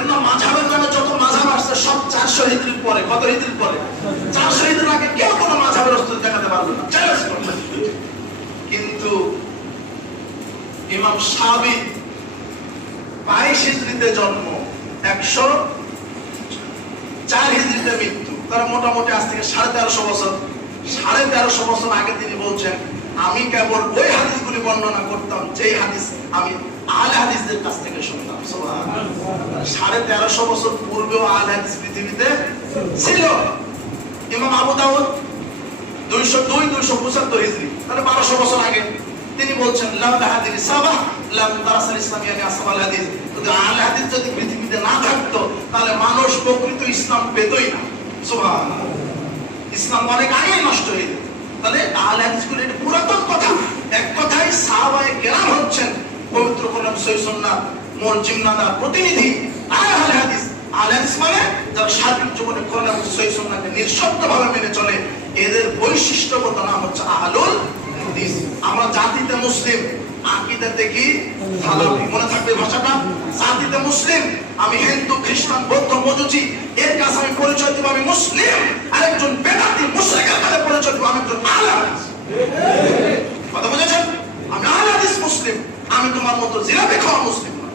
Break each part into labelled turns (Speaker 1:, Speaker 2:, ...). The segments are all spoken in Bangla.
Speaker 1: কেননা মাঝাবের নামে যত মাঝাব আসছে, সব চারশো হিজড়ির পরে, কত হিজড়ির পরে? চারশো হিজড়ির আগে কেউ কোনো মাঝাবের অস্তিত্ব দেখাতে পারবে না। চ্যালেঞ্জ করবে কিন্তু ইমাম সাহাবি বাইশ হিজড়িতে জন্ম, একশো চার হিজড়িতে মৃত্যু। তার মোটামুটি আজ থেকে সাড়ে তেরোশো বছর। সাড়ে তেরোশো বছর আগে তিনি বলছেন আমি কেবল ওই হাদিসগুলি বর্ণনা করতাম, যেই হাদিস আমি আলে হাদিসদের কাছ থেকে শুনতাম। সাড়ে তেরোশো বছর পূর্বেও আলে হাদিস পৃথিবীতে ছিল। ইমাম আবু দাউদ দুইশো দুই, দুইশো পঁচাত্তর তাহলে বারোশো বছর আগে তিনি বলছেন লাম সাবাহ লাম দারাসাল ইসলামিয়ানি আসবাল হাদিস। যদি আলে হাদিস যদি পৃথিবীতে না থাকতো, তাহলে মানুষ প্রকৃত ইসলাম পেতই না। সুবহানাল্লাহ। ইসলাম অনেক আগেই নষ্ট হয়ে যেত। তাহলে আহলে হাদিসগুলো এটা পুরাতন কথা। এক কথায় সাহাবায়ে কেরাম হচ্ছেন পবিত্র কোরআন সহি সুন্নাহ মূল জিম্মাদার প্রতিনিধি। আহলে হাদিস। আহলে হাদিস মানে যারা সার্বিক জীবনে কোরআন সহি সুন্নাহকে নিঃশব্দভাবে মেনে চলে এদের বৈশিষ্ট্যগত নাম হচ্ছে আহলুল হাদিস। আমরা জাতিতে মুসলিম আকিদাতে কি? সালাফি মনে থাকবে ভাষাটা? জাতিতে মুসলিম আমি হিন্দু খ্রিস্টান বৌদ্ধ মজুজি এর কাছে আমি পরিচয় দিব আমি মুসলিম। আরেকজন বেদাতি মুশরিকের কাছে পরিচয় দিব আমি একজন আহলে হাদিস কথা বুঝেছেন আমি আহলে হাদিস মুসলিম তোমার মতো জিলাপি খাওয়া মুসলিম নয়।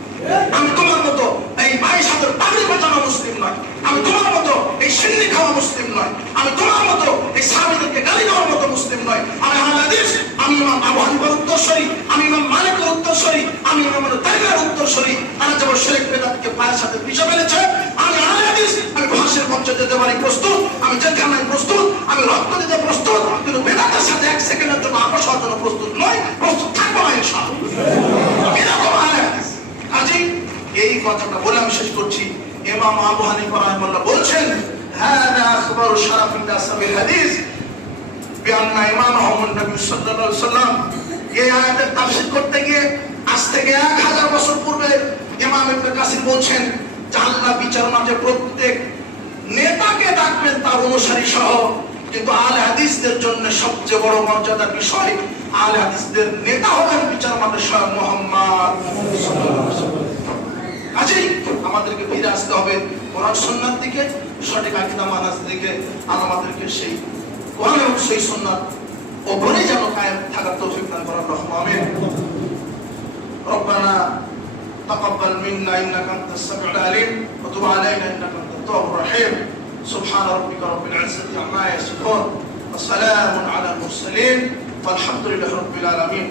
Speaker 1: আমি তোমার মতো এই বাইশ হাতের পাগড়ি বাঁচানো মুসলিম নয়। আমি তোমার মতো এই সিন্নি খাওয়া মুসলিম নয়। আমি তোমার মতো এই সাহাবীদেরকে গালি দেওয়ার মতো মুসলিম নয়। আমি হাদিস, আমি ইমাম আবু হানিফার উত্তরসূরি, আমি ইমাম মালিকের উত্তরসূরি, আমি ইমাম তাইমের উত্তরসূরি। তারা যেমন শেখ বেদাতকে পায়ের সাথে পিছে ফেলেছে, আমি হাদিস, আমি ফাঁসের মঞ্চে যেতে পারি প্রস্তুত, আমি জেলখানায় প্রস্তুত, আমি রক্ত দিতে প্রস্তুত, কিন্তু বেদাতের সাথে এক সেকেন্ডের জন্য আপোষ হওয়ার জন্য প্রস্তুত নয় প্রস্তুত থাকব না ইনশাআল্লাহ এরকম আহলে হাদিস কাজেই এই কথাটা বলে আমি শেষ করছি। ইমাম আবু হানিফা রাহিমাহুল্লাহ বলছেন, হাদা আখবারু শারাফিন আসাবিল হাদিস, বিআন্না ইমামহুম নবী সাল্লাল্লাহু আলাইহি সাল্লাম এই আয়াতের তাফসীর করতে গিয়ে আজ থেকে 1000 বছর পূর্বে ইমাম ইবনে কাসির বলছেন যে আল্লাহ বিচার মাঝে প্রত্যেক নেতাকে ডাকবেন তার অনুসারী সহ। কিন্তু আলে হাদিসদের জন্য সবচেয়ে বড় মর্যাদার বিষয় আলে হাদিসদের নেতা হবেন বিচার মাঝে স্বয়ং মোহাম্মদ আমাদেরকে ফিরে আসতে হবে কোরআন সুন্নার দিকে সঠিক আকিদা মানাজ দিকে আর আমাদেরকে সেই কোরআন এবং সেই সুন্নাত ওপরে যেন কায়েম থাকার তৌফিক দান করার রহম আমিন ربنا تقبل منا انك انت السميع العليم وتب علينا انك انت التواب الرحيم سبحان ربك رب العزه عما يصفون وسلام على المرسلين والحمد لله رب العالمين